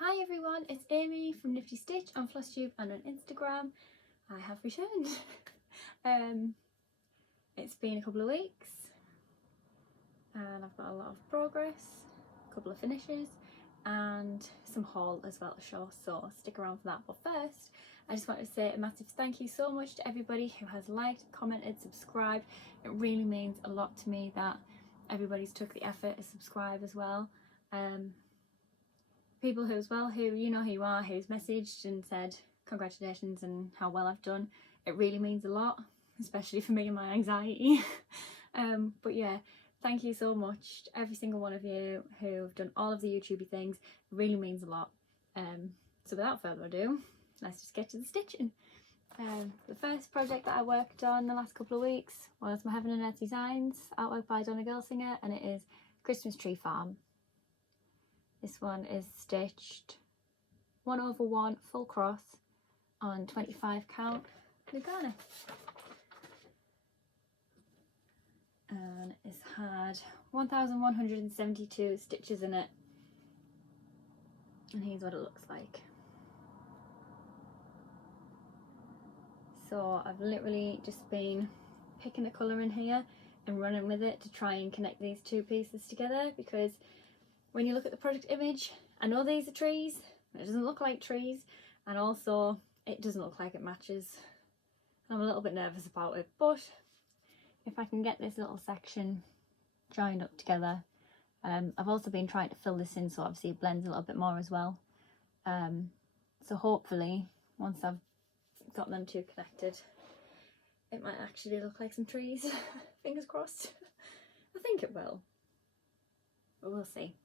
Hi everyone, it's Amy from Nifty Stitch on Flosstube and on Instagram. I have returned. It's been a couple of weeks and I've got a lot of progress, a couple of finishes and some haul as well to show, so stick around for that. But first, I just want to say a massive thank you so much to everybody who has liked, commented, subscribed. It really means a lot to me that everybody's took the effort to subscribe as well. People who you know who you are, who's messaged and said congratulations and how well I've done. It really means a lot, especially for me and my anxiety. But yeah, thank you so much to every single one of you who've done all of the YouTubey things. It really means a lot. So without further ado, let's just get to the stitching. The first project that I worked on the last couple of weeks was my Heaven and Earth Designs artwork by Donna Girlsinger, and it is Christmas Tree Farm. This one is stitched 1/1 full cross on 25 count new garner, and it's had 1172 stitches in it, and here's what it looks like. So I've literally just been picking a colour in here and running with it to try and connect these two pieces together, because when you look at the product image, I know these are trees, it doesn't look like trees, and also it doesn't look like it matches. I'm a little bit nervous about it, but if I can get this little section joined up together. I've also been trying to fill this in so obviously it blends a little bit more as well. So hopefully once I've got them two connected, it might actually look like some trees. Fingers crossed. I think it will, but we'll see.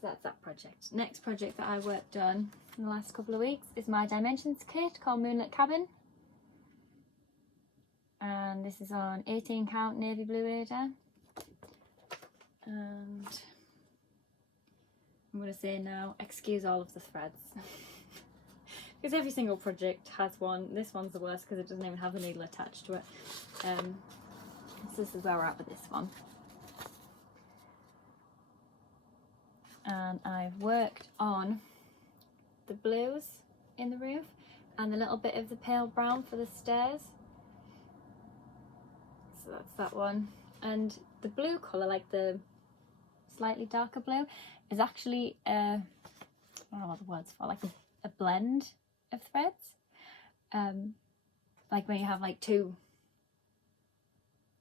So that's that project. Next project that I worked on in the last couple of weeks is my dimensions kit called Moonlit Cabin, and this is on 18 count navy blue Ada. And I'm going to say now, excuse all of the threads because every single project has one. This one's the worst because it doesn't even have a needle attached to it. So this is where we're at with this one. And I've worked on the blues in the roof and a little bit of the pale brown for the stairs. So that's that one. And the blue colour, like the slightly darker blue, is actually I don't know what the word's for, like a blend of threads. Like when you have like two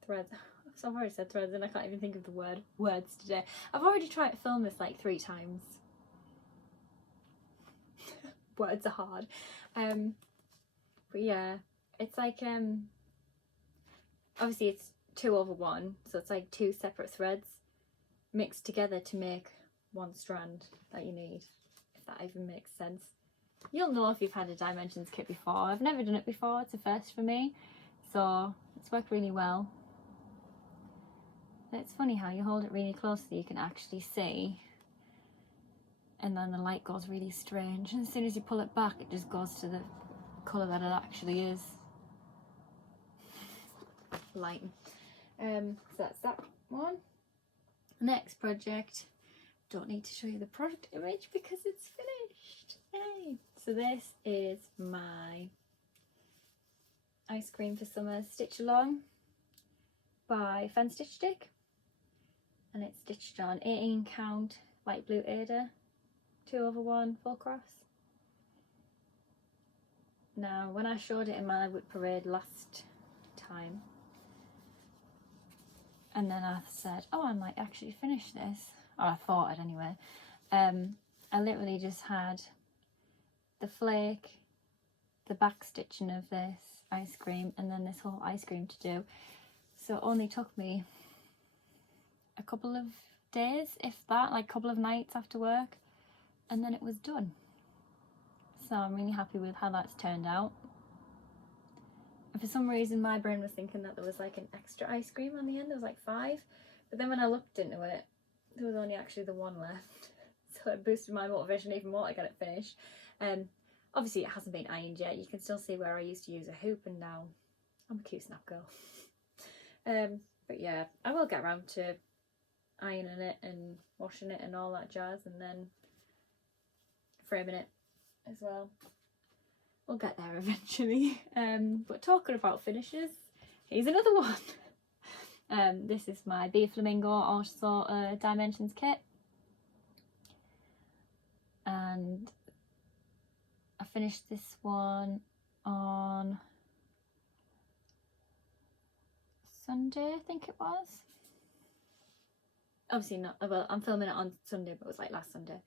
threads. So I've already said threads and I can't even think of the words today. I've already tried to film this like 3 times. Words are hard. But yeah, it's like obviously it's 2/1, so it's like 2 separate threads mixed together to make one strand that you need, if that even makes sense. You'll know if you've had a dimensions kit before. I've never done it before, it's a first for me, so it's worked really well. It's funny how you hold it really close so you can actually see, and then the light goes really strange, and as soon as you pull it back it just goes to the colour that it actually is. Lighting. So that's that one. Next project, don't need to show you the product image because it's finished. Yay! So this is my Ice Cream for Summer stitch along by Fan Stitch Stick, and it's stitched on 18 count light blue Ada, 2/1 full cross. Now when I showed it in my WIPS parade last time, and then I said, oh, I might actually finish this, or I thought it anyway, I literally just had the flake, the back stitching of this ice cream, and then this whole ice cream to do. So it only took me a couple of days, if that, like a couple of nights after work, and then it was done. So I'm really happy with how that's turned out. And for some reason my brain was thinking that there was like an extra ice cream on the end. There was like 5, but then when I looked into it, there was only actually the 1 left. So it boosted my motivation even more to get it finished. Obviously it hasn't been ironed yet. You can still see where I used to use a hoop, and now I'm a cute snap girl. But yeah, I will get around to ironing it and washing it and all that jazz, and then framing it as well. We'll get there eventually. But talking about finishes, here's another one. This is my Be Flamingo also Dimensions kit, and I finished this one on Sunday, I think it was. Obviously not, well, I'm filming it on Sunday, but it was like last Sunday.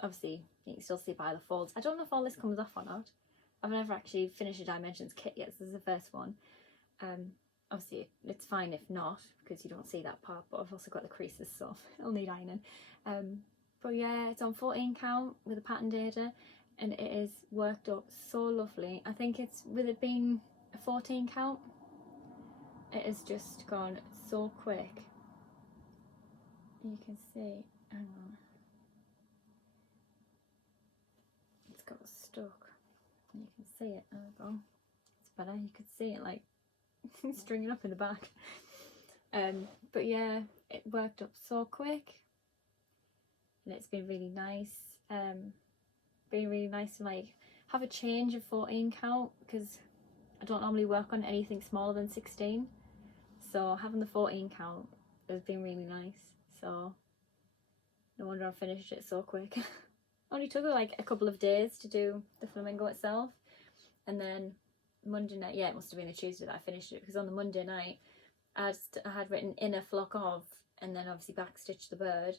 Obviously you can still see by the folds. I don't know if all this comes off or not. I've never actually finished a Dimensions kit yet, so this is the first one. Obviously it's fine if not, because you don't see that part, but I've also got the creases, so it'll need ironing. But yeah, it's on 14 count with the pattern data, and it is worked up so lovely. I think it's, with it being a 14 count, it has just gone so quick. You can see, hang on, it's got stuck. You can see it, there we go. It's better, you could see it like stringing up in the back. But yeah, it worked up so quick, and it's been really nice. Been really nice to like have a change of 14 count, because I don't normally work on anything smaller than 16, so having the 14 count has been really nice. So no wonder I finished it so quick. Only took like a couple of days to do the flamingo itself, and then Monday night, yeah, it must have been the Tuesday that I finished it, because on the Monday night I had written inner flock of, and then obviously backstitch the bird.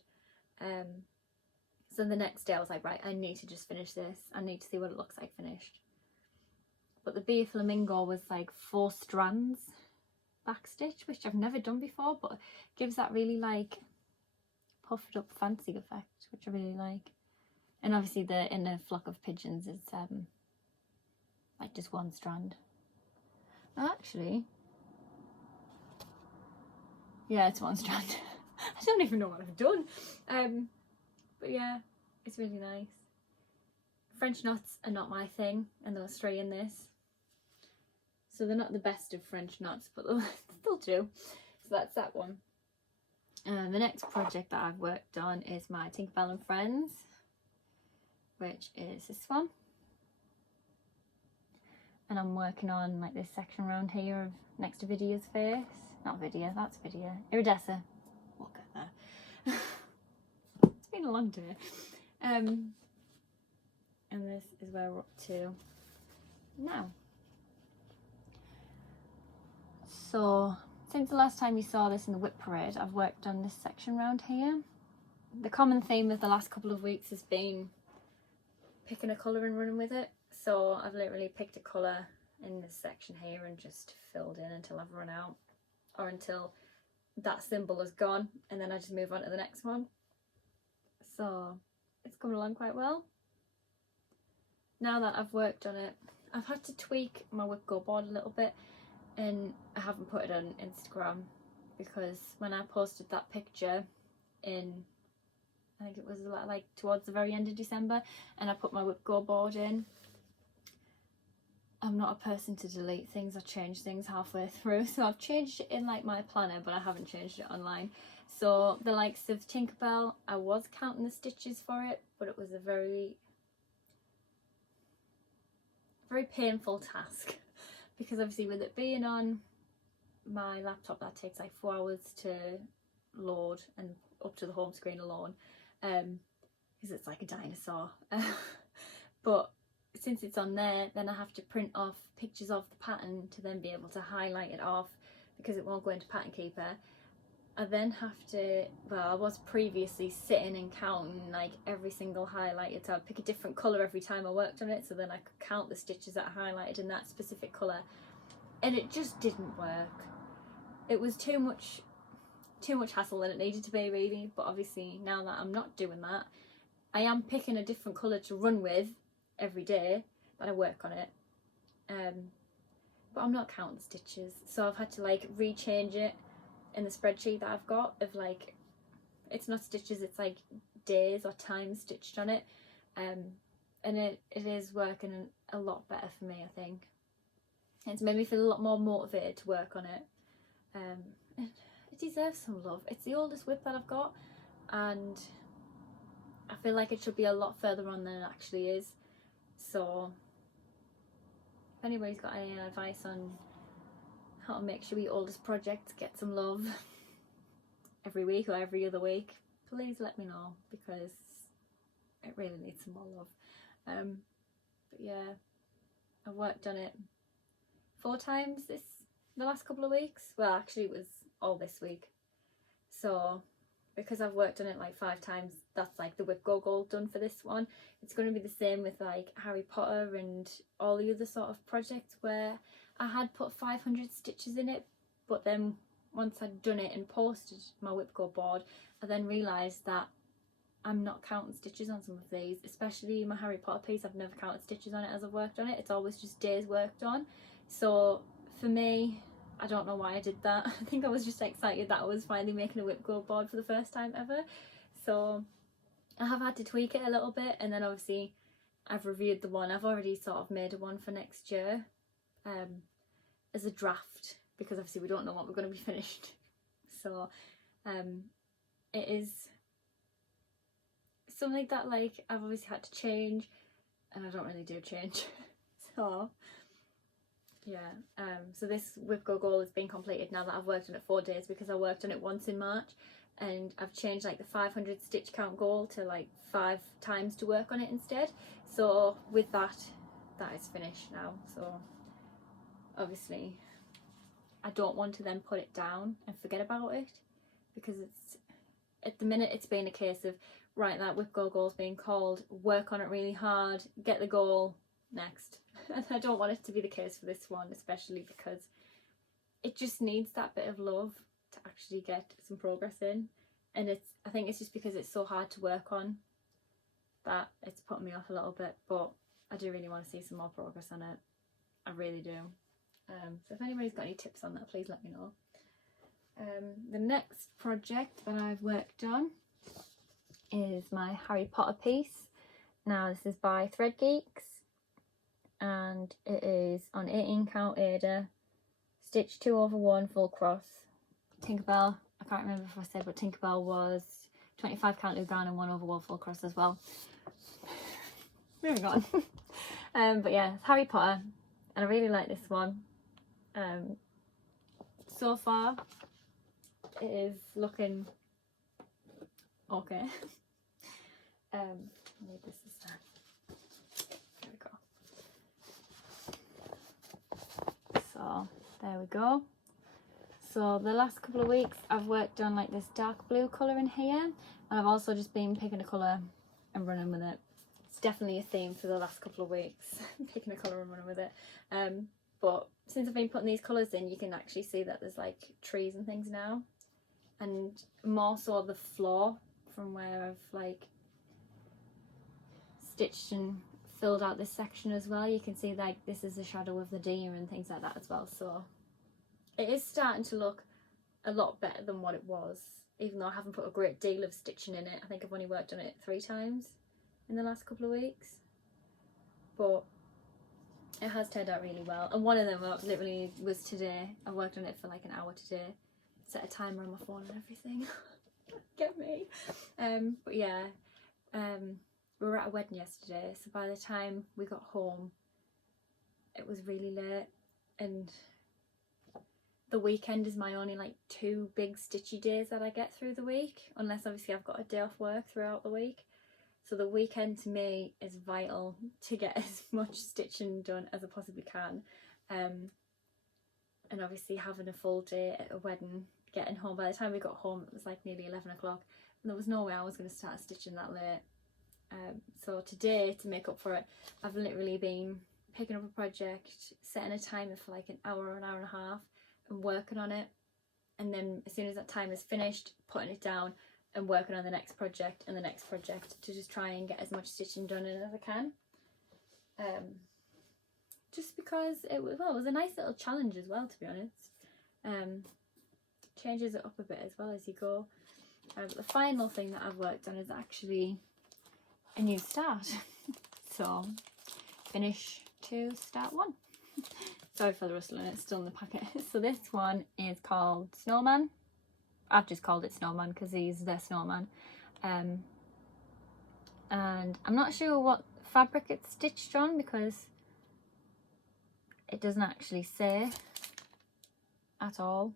So the next day I was like, right, I need to just finish this. I need to see what it looks like finished. But the Be Flamingo was like 4 strands backstitch, which I've never done before, but gives that really like puffed up fancy effect, which I really like. And obviously the inner flock of pigeons is like just 1 strand. Actually, yeah, it's 1 strand. I don't even know what I've done. But yeah, it's really nice. French knots are not my thing, and they'll stray in this. So they're not the best of French knots, but they'll do. So that's that one. The next project that I've worked on is my Tinkerbell and Friends, which is this one. And I'm working on like this section around here of next to Vidia's face. Not Vidia, that's Vidia. Iridessa. We'll get there. It's been a long day. And this is where we're up to now. So since the last time you saw this in the WIP parade, I've worked on this section around here. The common theme of the last couple of weeks has been picking a colour and running with it. So I've literally picked a colour in this section here and just filled in until I've run out, or until that symbol is gone, and then I just move on to the next one. So it's coming along quite well. Now that I've worked on it, I've had to tweak my WIP Go board a little bit, and I haven't put it on Instagram, because when I posted that picture in, I think it was like towards the very end of December, and I put my WIP Go board in, I'm not a person to delete things or change things halfway through, so I've changed it in like my planner, but I haven't changed it online. So the likes of Tinkerbell, I was counting the stitches for it, but it was a very painful task, because obviously with it being on my laptop, that takes like 4 hours to load and up to the home screen alone, because it's like a dinosaur. But since it's on there, then I have to print off pictures of the pattern to then be able to highlight it off, because it won't go into Pattern Keeper. I then have to, well, I was previously sitting and counting like every single highlighted, so I'd pick a different colour every time I worked on it, so then I could count the stitches that I highlighted in that specific colour, and it just didn't work. It was too much hassle than it needed to be, really. But obviously now that I'm not doing that, I am picking a different colour to run with every day that I work on it, but I'm not counting the stitches, so I've had to like rechange it in the spreadsheet that I've got of like, it's not stitches, it's like days or times stitched on it, and it is working a lot better for me, I think. It's made me feel a lot more motivated to work on it. It deserves some love. It's the oldest WIP that I've got, and I feel like it should be a lot further on than it actually is. So if anybody's got any advice on how to make sure your oldest projects get some love every week or every other week, please let me know, because it really needs some more love. But yeah, I've worked on it 4 times the last couple of weeks. Well, actually it was all this week. So because I've worked on it like 5 times, that's like the WIP goal done for this one. It's going to be the same with like Harry Potter and all the other sort of projects where I had put 500 stitches in it, but then once I'd done it and posted my WIP go board, I then realised that I'm not counting stitches on some of these, especially my Harry Potter piece. I've never counted stitches on it as I've worked on it. It's always just days worked on. So for me, I don't know why I did that. I think I was just excited that I was finally making a WIP go board for the first time ever. So I have had to tweak it a little bit, and then obviously I've reviewed the one. I've already sort of made a one for next year as a draft, because obviously we don't know what we're going to be finished. So it is something that like I've obviously had to change, and I don't really do change. So yeah, so this WIP go goal has been completed now that I've worked on it 4 days, because I worked on it once in March, and I've changed like the 500 stitch count goal to like 5 times to work on it instead. So with that is finished now. So obviously I don't want to then put it down and forget about it, because it's, at the minute it's been a case of, right, that WIP goal's being called, work on it really hard, get the goal, next. And I don't want it to be the case for this one, especially because it just needs that bit of love to actually get some progress in. And I think it's just because it's so hard to work on that it's put me off a little bit, but I do really want to see some more progress on it. I really do. So if anybody's got any tips on that, please let me know. The next project that I've worked on is my Harry Potter piece. Now this is by Thread Geeks, and it is on 18 count Ada, stitch 2/1 full cross. Tinkerbell, I can't remember if I said, but Tinkerbell was 25 count Lugan and 1/1 full cross as well. Moving on. But yeah, it's Harry Potter, and I really like this one. So far it is looking okay. Need this time. There we go. So there we go. So the last couple of weeks I've worked on like this dark blue colour in here, and I've also just been picking a colour and running with it. It's definitely a theme for the last couple of weeks, picking a colour and running with it. But since I've been putting these colours in, you can actually see that there's like trees and things now, and more so the floor from where I've like stitched and filled out this section as well. You can see like this is the shadow of the deer and things like that as well. So it is starting to look a lot better than what it was, even though I haven't put a great deal of stitching in it. I think I've only worked on it 3 times in the last couple of weeks, but it has turned out really well. And one of them literally was today. I worked on it for like an hour today, set a timer on my phone and everything. Get me. But yeah, we were at a wedding yesterday, so by the time we got home it was really late, and the weekend is my only like 2 big stitchy days that I get through the week, unless obviously I've got a day off work throughout the week. So the weekend to me is vital to get as much stitching done as I possibly can. And obviously having a full day at a wedding, getting home, by the time we got home it was like nearly 11 o'clock, and there was no way I was going to start stitching that late. So today, to make up for it, I've literally been picking up a project, setting a timer for like an hour or an hour and a half and working on it, and then as soon as that time is finished, putting it down and working on the next project and the next project, to just try and get as much stitching done in as I can. Just because it was a nice little challenge as well, to be honest. Changes it up a bit as well as you go. The final thing that I've worked on is actually a new start. So finish 2, start 1. Sorry for the rustling, it's still in the packet. So this one is called Snowman. I've just called it Snowman because he's the snowman. and I'm not sure what fabric it's stitched on because it doesn't actually say at all.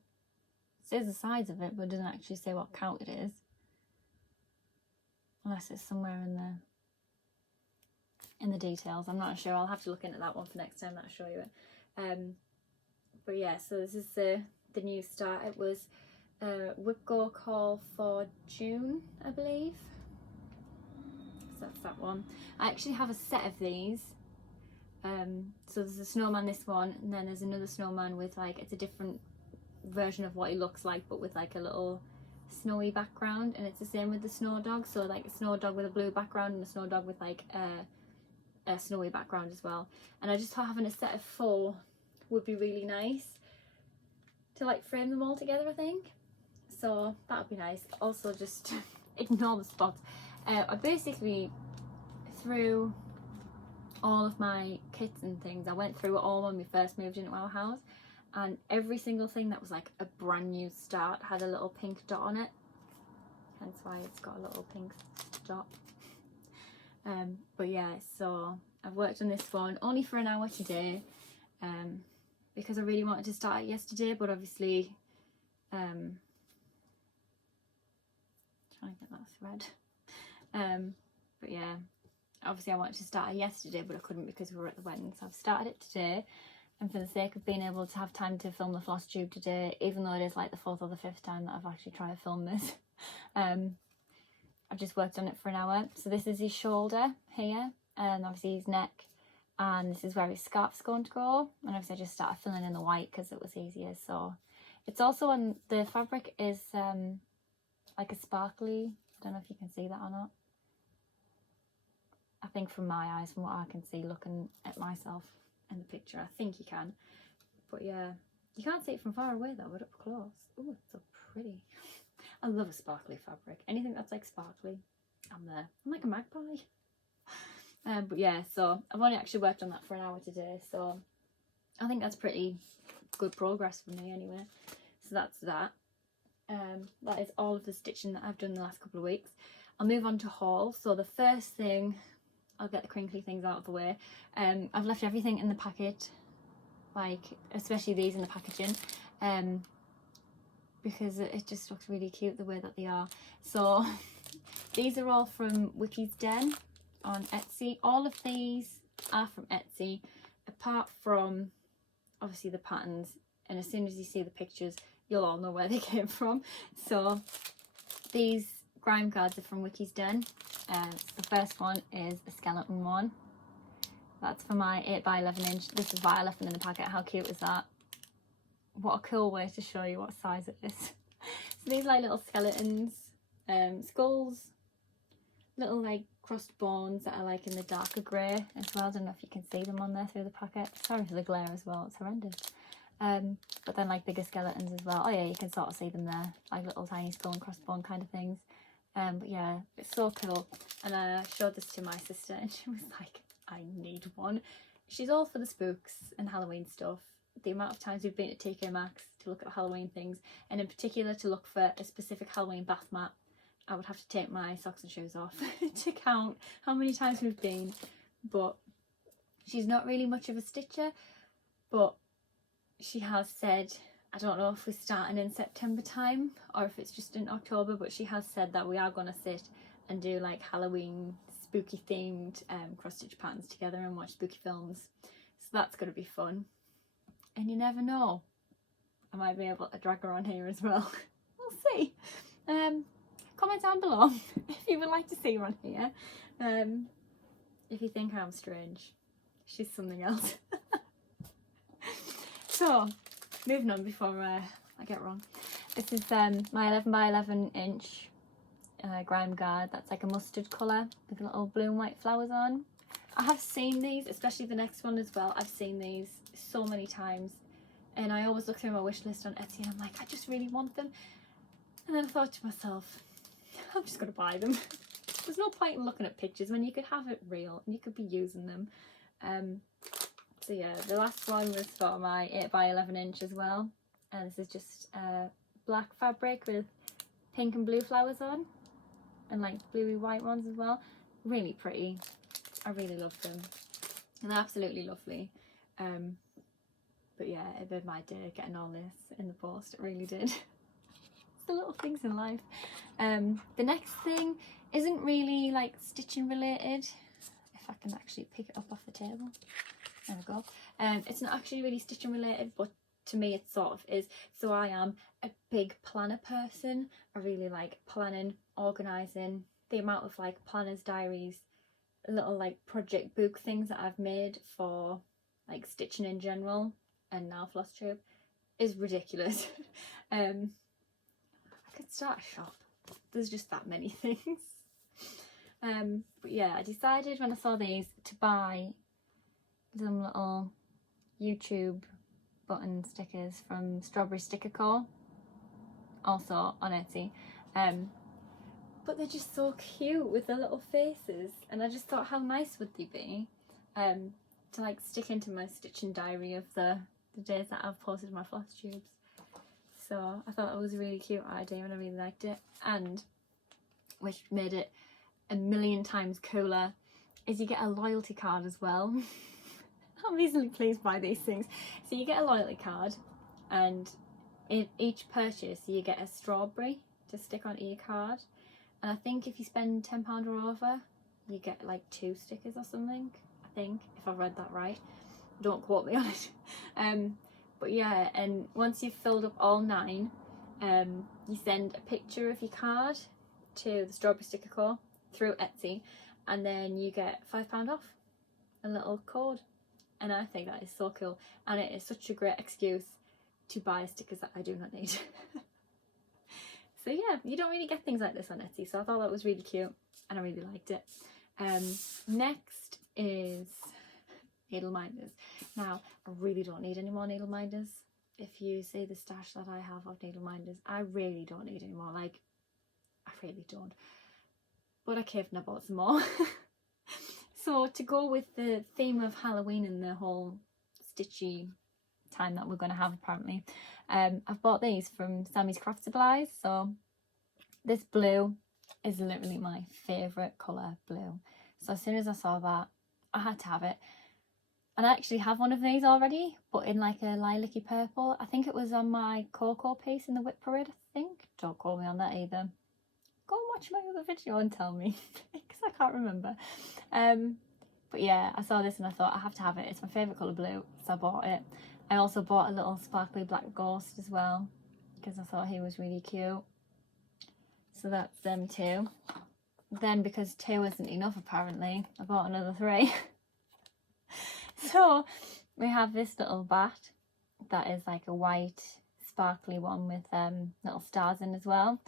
It says the size of it, but it doesn't actually say what count it is, unless it's somewhere in the details. I'm not sure. I'll have to look into that one for next time that I show you it. But yeah, so this is the new start. It was WIP Go call for June, I believe. So that's that one. I actually have a set of these. So there's a snowman, this one, and then there's another snowman with like, it's a different version of what he looks like, but with like a little snowy background, and it's the same with the snow dog. So like a snow dog with a blue background and a snow dog with like a snowy background as well. And I just thought having a set of 4 would be really nice to like frame them all together, I think. So that would be nice. Also, just ignore the spots. I basically threw all of my kits and things, I went through it all when we first moved into our house, and every single thing that was like a brand new start had a little pink dot on it, hence why it's got a little pink dot. But yeah, so I've worked on this one only for an hour today, because I really wanted to start it yesterday, but obviously trying to get that thread. But yeah, obviously I wanted to start it yesterday, but I couldn't because we were at the wedding, so I've started it today. And for the sake of being able to have time to film the Flosstube today, even though it is like the 4th or the 5th time that I've actually tried to film this, I've just worked on it for an hour. So this is his shoulder here, and obviously his neck, and this is where his scarf's going to go. And obviously I just started filling in the white because it was easier. So it's also on, the fabric is like a sparkly, I don't know if you can see that or not. I think from my eyes, from what I can see looking at myself in the picture, I think you can. But yeah, you can't see it from far away though, but up close, oh, it's so pretty. I love a sparkly fabric. Anything that's like sparkly, I'm there. I'm like a magpie. But yeah, so I've only actually worked on that for an hour today, so I think that's pretty good progress for me anyway. So that's that. That is all of the stitching that I've done the last couple of weeks. I'll move on to haul. So the first thing, I'll get the crinkly things out of the way. I've left everything in the packet, like especially these in the packaging, because it just looks really cute the way that they are. So these are all from Wicky's Den on Etsy. All of these are from Etsy, apart from obviously the patterns, and as soon as you see the pictures you'll all know where they came from. So these grime cards are from Wicky's Den. The first one is a skeleton one. That's for my 8x11 inch. This is why I left them in the packet. How cute is that? What a cool way to show you what size it is. So these like little skeletons, skulls, little like crossed bones that are like in the darker grey as well. I don't know if you can see them on there through the packet. Sorry for the glare as well, it's horrendous. But then like bigger skeletons as well. Oh yeah, you can sort of see them there, like little tiny skull and crossbone kind of things. But yeah, it's so cool. And I showed this to my sister and she was like, I need one. She's all for the spooks and Halloween stuff. The amount of times we've been to TK Maxx to look at Halloween things, and in particular to look for a specific Halloween bath mat, I would have to take my socks and shoes off to count how many times we've been. But she's not really much of a stitcher, but she has said, I don't know if we're starting in September time or if it's just in October, but she has said that we are going to sit and do like Halloween spooky themed cross stitch patterns together and watch spooky films. So that's going to be fun. And you never know, I might be able to drag her on here as well. We'll see. Comment down below if you would like to see her on here. If you think I'm strange, she's something else. So, moving on before I get wrong. This is my 11x11 inch grime guard. That's like a mustard colour with little blue and white flowers on. I have seen these, especially the next one as well. I've seen these so many times, and I always look through my wish list on Etsy and I'm like, I just really want them. And then I thought to myself, I'm just going to buy them. There's no point in looking at pictures when you could have it real and you could be using them. So yeah, the last one was for my 8x11 inch as well, and this is just black fabric with pink and blue flowers on, and like bluey white ones as well. really pretty. I really love them, and they're absolutely lovely. But yeah, it made my day getting all this in the post. It really did. It's the little things in life. The next thing isn't really like stitching related. If I can actually pick it up off the table. There we go. It's not actually really stitching related, but to me it sort of is. So I am a big planner person. I really like planning, organising, the amount of like planners, diaries, little like project book things that I've made for like stitching in general and now Flosstube is ridiculous. I could start a shop. There's just that many things. But yeah, I decided when I saw these to buy some little YouTube button stickers from Strawberry Sticker Co. Also on Etsy. But they're just so cute with their little faces, and I just thought how nice would they be to like stick into my stitching diary of the days that I've posted my Flosstubes. So I thought it was a really cute idea and I really liked it, and which made it a million times cooler is you get a loyalty card as well. I'm easily pleased by these things. So you get a loyalty card, and in each purchase you get a strawberry to stick onto your card, and I think if you spend £10 or over you get like 2 stickers or something, I think, if I've read that right. Don't quote me on it. But yeah, and once you've filled up all 9, you send a picture of your card to the Strawberry Sticker Co. through Etsy, and then you get £5 off, a little code. And I think that is so cool, and it is such a great excuse to buy stickers that I do not need. So yeah, you don't really get things like this on Etsy, so I thought that was really cute and I really liked it. Next is needle minders. Now, I really don't need any more needle minders. If you see the stash that I have of needle minders, I really don't need any more. Like, I really don't. But I caved and I bought some more. So to go with the theme of Halloween and the whole stitchy time that we're going to have apparently, I've bought these from Sammy's Craft Supplies. So this blue is literally my favourite colour, blue. So as soon as I saw that, I had to have it. And I actually have one of these already, but in like a lilac-y purple. I think it was on my Cocoa piece in the WIP parade, I think. Don't quote me on that either. Go and watch my other video and tell me, because I can't remember. But yeah, I saw this and I thought I have to have it. It's my favourite colour blue, so I bought it. I also bought a little sparkly black ghost as well, because I thought he was really cute. So that's them 2. Then because 2 isn't enough apparently, I bought another 3. So we have this little bat that is like a white sparkly one with little stars in as well.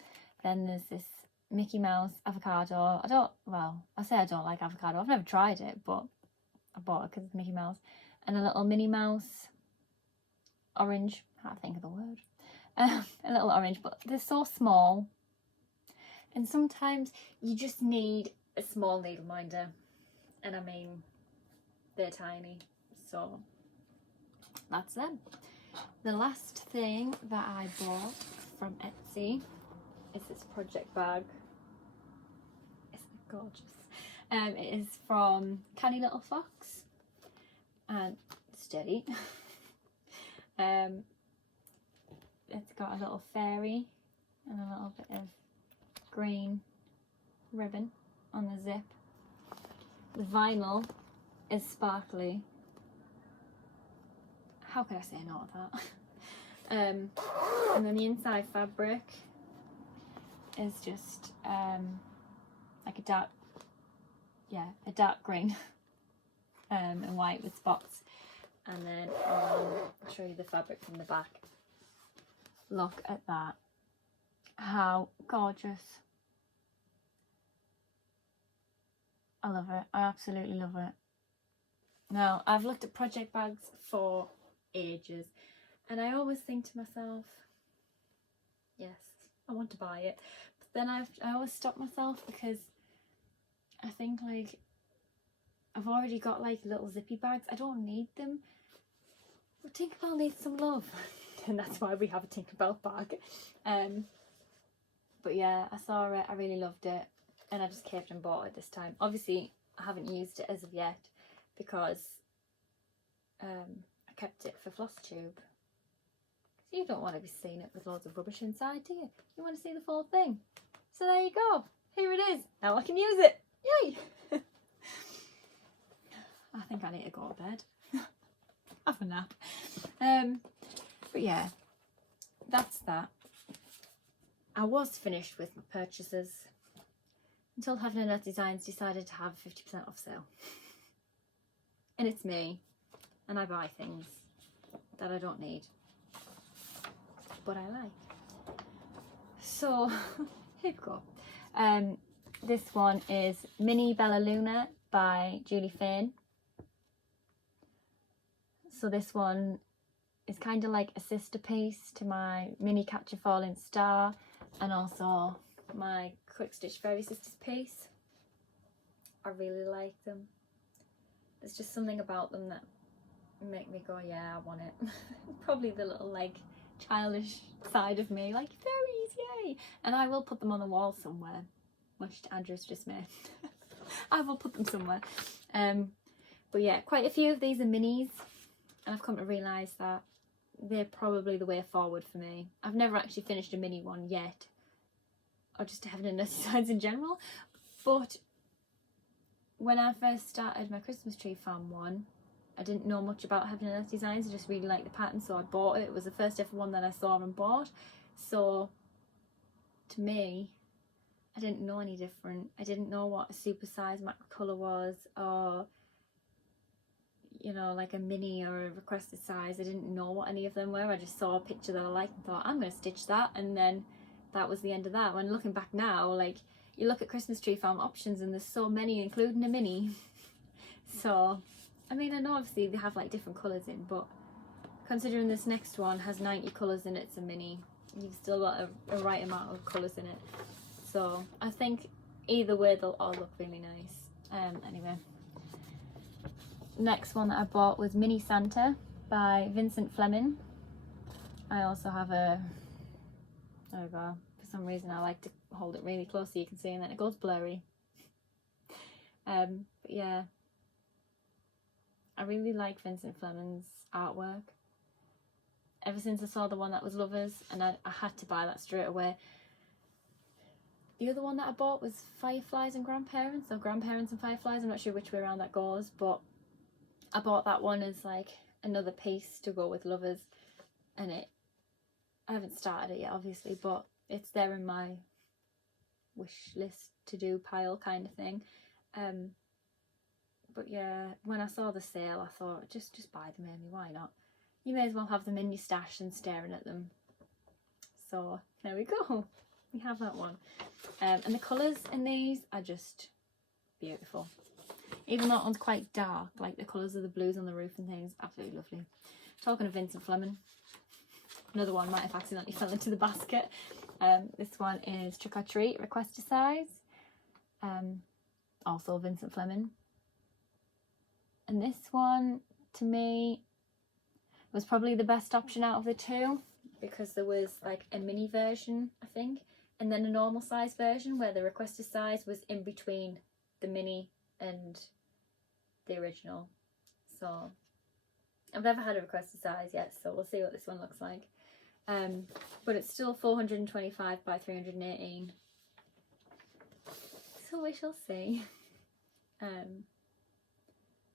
Then there's this Mickey Mouse avocado. I say I don't like avocado. I've never tried it, but I bought it because it's Mickey Mouse. And a little Minnie Mouse orange. I can't think of the word. A little orange, but they're so small. And sometimes you just need a small needle minder. And I mean, they're tiny. So that's them. The last thing that I bought from Etsy is this project bag. Isn't it gorgeous? It is from Canny Little Fox and steady. It's got a little fairy and a little bit of green ribbon on the zip. The vinyl is sparkly. How could I say no to that? And then the inside fabric is just like a dark green and white with spots. And then I'll show you the fabric from the back. Look at that. How gorgeous. I love it. I absolutely love it. Now, I've looked at project bags for ages, and I always think to myself, yes, I want to buy it. But then I always stop myself because I think like I've already got like little zippy bags. I don't need them. But Tinkerbell needs some love. And that's why we have a Tinkerbell bag. But yeah, I saw it, I really loved it. and I just caved and bought it this time. Obviously I haven't used it as of yet because I kept it for Flosstube. So you don't want to be seeing it with loads of rubbish inside, do you? You want to see the full thing. So there you go. Here it is. Now I can use it. Yay! I think I need to go to bed. Have a nap. But yeah, that's that. I was finished with my purchases until Heaven and Earth Designs decided to have a 50% off sale. And it's me, and I buy things that I don't need, but I like. So here we go. This one is Mini Bella Luna by Julie Fane. So this one is kind of like a sister piece to my Mini Catch a Falling Star and also my Quick Stitch Fairy Sisters piece. I really like them. There's just something about them that make me go, yeah, I want it. Probably the little like childish side of me, like fairies, yay! And I will put them on the wall somewhere, much to Andrew's dismay. I will put them somewhere. But yeah, quite a few of these are minis, and I've come to realise that they're probably the way forward for me. I've never actually finished a mini one yet, or just Heaven and Earth Designs in general, but when I first started my Christmas tree farm one, I didn't know much about Heaven and Earth Designs. I just really liked the pattern, so I bought it. It was the first ever one that I saw and bought. So to me, I didn't know any different. I didn't know what a super size macro colour was, or you know, like a mini or a requested size. I didn't know what any of them were. I just saw a picture that I liked and thought, I'm going to stitch that, and then that was the end of that. When looking back now, like, you look at Christmas tree farm options and there's so many, including a mini. So I mean, I know obviously they have like different colours in, but considering this next one has 90 colours in it, it's a mini, you've still got a right amount of colours in it. So I think either way they'll all look really nice. Anyway, next one that I bought was Mini Santa by Vincent Fleming. I also have a, there we go, for some reason I like to hold it really close so you can see, and then it goes blurry. But yeah, I really like Vincent Fleming's artwork. Ever since I saw the one that was Lovers, and I had to buy that straight away. The other one that I bought was Fireflies and Grandparents, or Grandparents and Fireflies, I'm not sure which way around that goes, but I bought that one as like another piece to go with Lovers, and I haven't started it yet obviously, but it's there in my wish list to do pile kind of thing. But yeah, when I saw the sale I thought, just buy them, Amy, why not? You may as well have them in your stash than staring at them. So there we go, we have that one. And the colours in these are just beautiful. Even though that one's quite dark, like the colours of the blues on the roof and things, absolutely lovely. Talking of Vincent Fleming, another one might have accidentally fell into the basket. This one is Trick or Treat, Request a Size. Also Vincent Fleming. And this one, to me, was probably the best option out of the two, because there was like a mini version, I think, and then a normal size version where the requested size was in between the mini and the original. So I've never had a requested size yet, so we'll see what this one looks like. But it's still 425 by 318, so we shall see.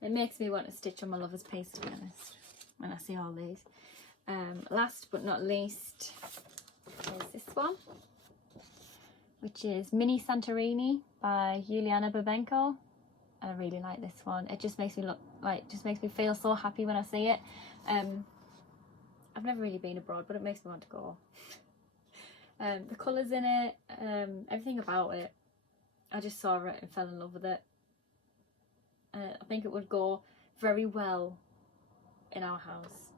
It makes me want to stitch on my Lover's piece, to be honest, when I see all these. Last but not least is this one, which is Mini Santorini by Juliana Babenko. I really like this one. It just makes me look like, just makes me feel so happy when I see it. I've never really been abroad, but it makes me want to go. The colours in it, everything about it, I just saw it and fell in love with it. I think it would go very well in our house.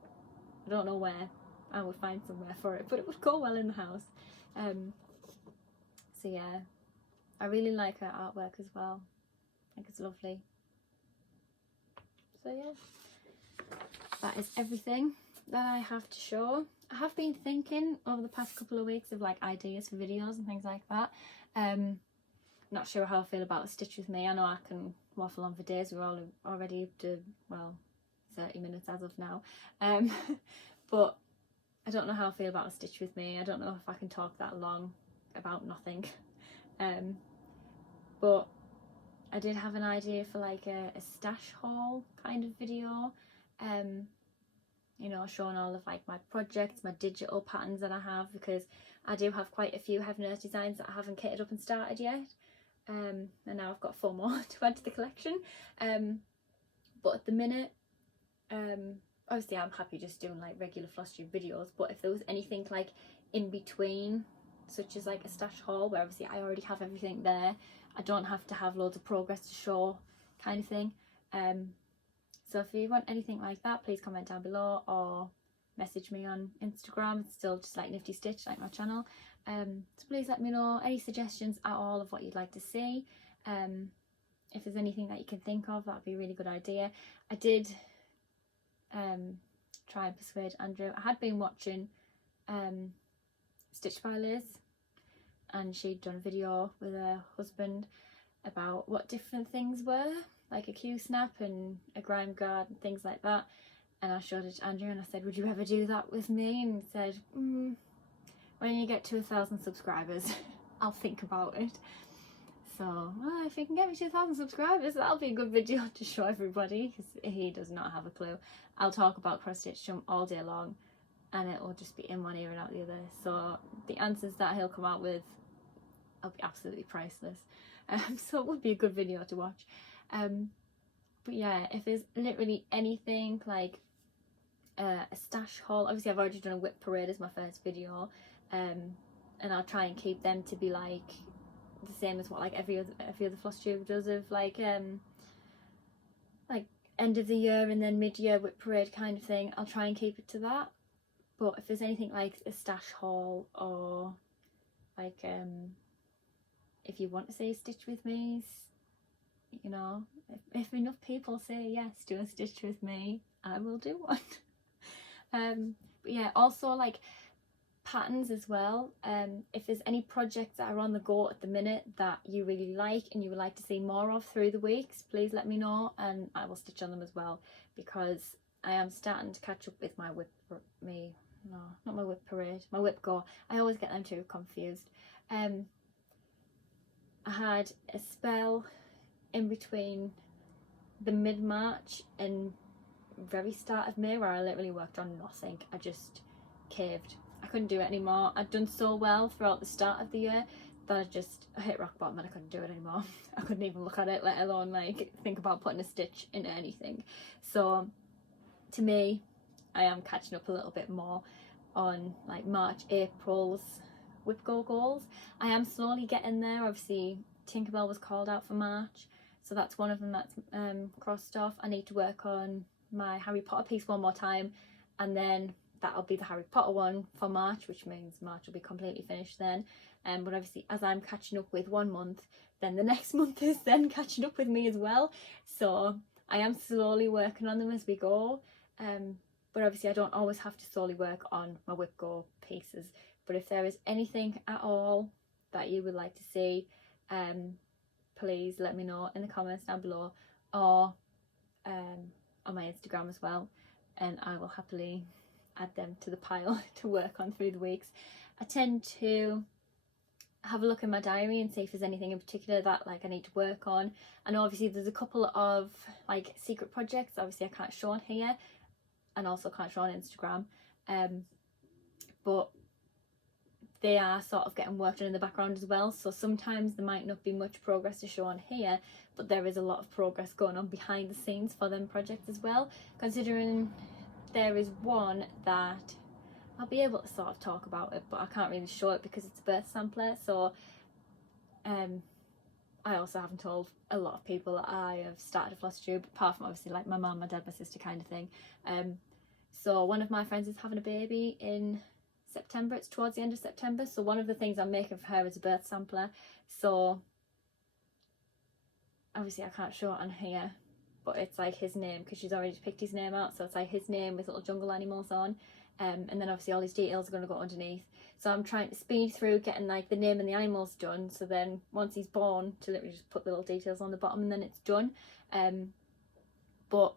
I don't know where, I would find somewhere for it, but it would go well in the house. So yeah, I really like her artwork as well. I think it's lovely. So yeah, that is everything that I have to show. I have been thinking over the past couple of weeks of like ideas for videos and things like that. not sure how I feel about a stitch with me. I know I can waffle on for days. We're all already up to, well, 30 minutes as of now. But I don't know how I feel about a stitch with me. I don't know if I can talk that long about nothing. But I did have an idea for like a stash haul kind of video. You know, showing all of like my projects, my digital patterns that I have, because I do have quite a few Heaven Earth designs that I haven't kitted up and started yet. And now I've got 4 more to add to the collection. But at the minute, obviously I'm happy just doing like regular Flosstube videos, but if there was anything like in between, such as like a stash haul where obviously I already have everything there, I don't have to have loads of progress to show kind of thing. So if you want anything like that, please comment down below or message me on Instagram. It's still just like Nifty Stitch, like my channel. So please let me know any suggestions at all of what you'd like to see. If there's anything that you can think of, that'd be a really good idea. I did try and persuade Andrew. I had been watching Stitch by Liz, and she'd done a video with her husband about what different things were, like a Q-snap and a grime guard and things like that. And I showed it to Andrew and I said, would you ever do that with me? And he said, when you get to 1,000 subscribers, I'll think about it. So, well, if you can get me to 1,000 subscribers, that'll be a good video to show everybody, because he does not have a clue. I'll talk about cross stitch jump all day long, and it will just be in one ear and out the other. So the answers that he'll come out with, will be absolutely priceless. So it would be a good video to watch. But yeah, if there's literally anything like a stash haul, obviously I've already done a WIP parade as my first video, and I'll try and keep them to be like the same as what like every other Flosstube does, of like end of the year and then mid-year WIP parade kind of thing. I'll try and keep it to that. But if there's anything like a stash haul, or like if you want to say stitch with me, you know, if enough people say yes to a stitch with me, I will do one. But yeah, also like patterns as well. If there's any projects that are on the go at the minute that you really like and you would like to see more of through the weeks, please let me know and I will stitch on them as well, because I am starting to catch up with my WIP go. I always get them two confused. I had a spell in between the mid-March and very start of May where I literally worked on nothing. I just caved. I couldn't do it anymore. I'd done so well throughout the start of the year that I hit rock bottom and I couldn't do it anymore. I couldn't even look at it, let alone like think about putting a stitch into anything. So to me, I am catching up a little bit more on like March, April's WIP Go goals. I am slowly getting there. Obviously Tinkerbell was called out for March, so that's one of them that's crossed off. I need to work on my Harry Potter piece one more time, and then that'll be the Harry Potter one for March, which means March will be completely finished then. But obviously as I'm catching up with 1 month, then the next month is then catching up with me as well. So I am slowly working on them as we go. But obviously I don't always have to solely work on my WIP Go pieces. But if there is anything at all that you would like to see, please let me know in the comments down below, or on my Instagram as well, and I will happily add them to the pile to work on through the weeks. I tend to have a look in my diary and see if there's anything in particular that like I need to work on. I know obviously there's a couple of like secret projects obviously I can't show on here, and also can't show on Instagram, but they are sort of getting worked on in the background as well. So sometimes there might not be much progress to show on here, but there is a lot of progress going on behind the scenes for them projects as well, considering there is one that I'll be able to sort of talk about it, but I can't really show it because it's a birth sampler. So I also haven't told a lot of people that I have started a Flosstube, apart from obviously like my mum, my dad, my sister kind of thing. So one of my friends is having a baby in September. It's towards the end of September, so one of the things I'm making for her is a birth sampler. So obviously I can't show it on here, but it's like his name because she's already picked his name out, so it's like his name with little jungle animals on. and then obviously all these details are going to go underneath. So I'm trying to speed through getting like the name and the animals done, so then once he's born to literally just put the little details on the bottom and then it's done. But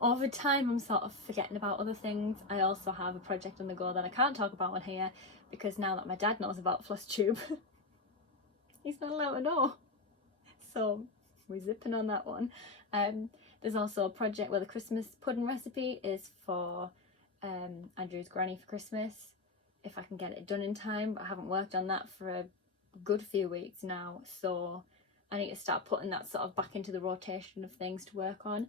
over time I'm sort of forgetting about other things. I also have a project on the go that I can't talk about on here because now that my dad knows about Flosstube, he's not allowed to know. So we're zipping on that one. There's also a project where the Christmas pudding recipe is for Andrew's granny for Christmas, if I can get it done in time, but I haven't worked on that for a good few weeks now, so I need to start putting that sort of back into the rotation of things to work on.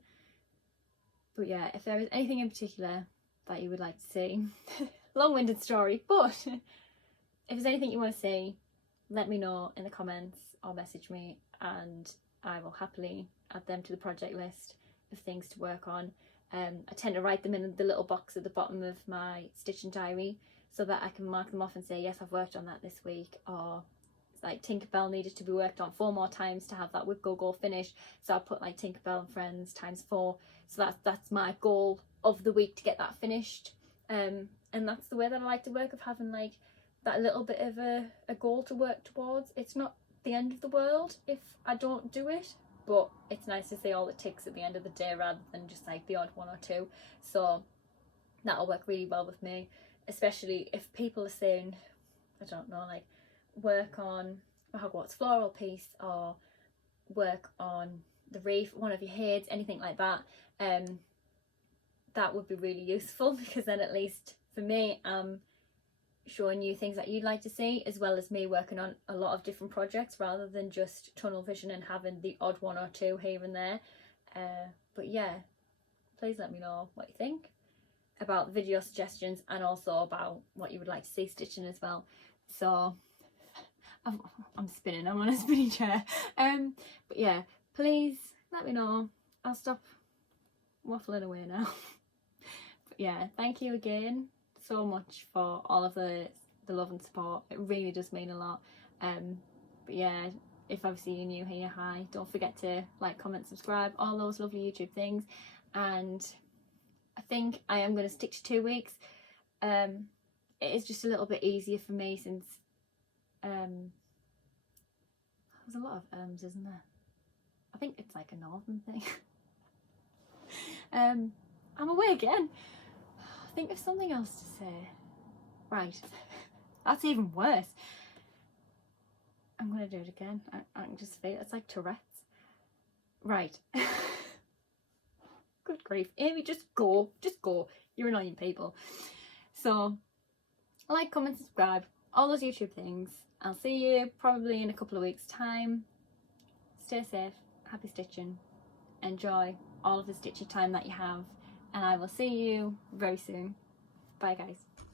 But yeah, if there is anything in particular that you would like to see, long-winded story, but if there's anything you want to see, let me know in the comments or message me and I will happily add them to the project list of things to work on. I tend to write them in the little box at the bottom of my stitching diary so that I can mark them off and say, yes, I've worked on that this week, or like Tinkerbell needed to be worked on 4 more times to have that WIP goal finished, so I put like Tinkerbell and Friends ×4, so that's my goal of the week, to get that finished. And that's the way that I like to work, of having like that little bit of a goal to work towards. It's not the end of the world if I don't do it, but it's nice to see all the ticks at the end of the day rather than just like the odd 1 or 2. So that'll work really well with me, especially if people are saying, I don't know, like work on a Hogwarts floral piece or work on the reef, one of your heads, anything like that. That would be really useful, because then at least for me I'm showing you things that you'd like to see, as well as me working on a lot of different projects rather than just tunnel vision and having the odd 1 or 2 here and there. But yeah, please let me know what you think about the video suggestions and also about what you would like to see stitching as well. So I'm spinning, I'm on a spinning chair. But yeah, please let me know. I'll stop waffling away now. But yeah, thank you again so much for all of the love and support. It really does mean a lot. But yeah, if obviously you're new here, hi, don't forget to like, comment, subscribe, all those lovely YouTube things. And I think I am going to stick to 2 weeks. It is just a little bit easier for me since there's a lot of isn't there? I think it's like a northern thing. I'm away again. Think of something else to say. Right, that's even worse. I'm gonna do it again. I can just feel it. It's like Tourette's. Right. Good grief, Amy, just go. You're annoying people. So like, comment, subscribe, all those YouTube things. I'll see you probably in a couple of weeks time. Stay safe, happy stitching, enjoy all of the stitchy time that you have, and I will see you very soon. Bye guys.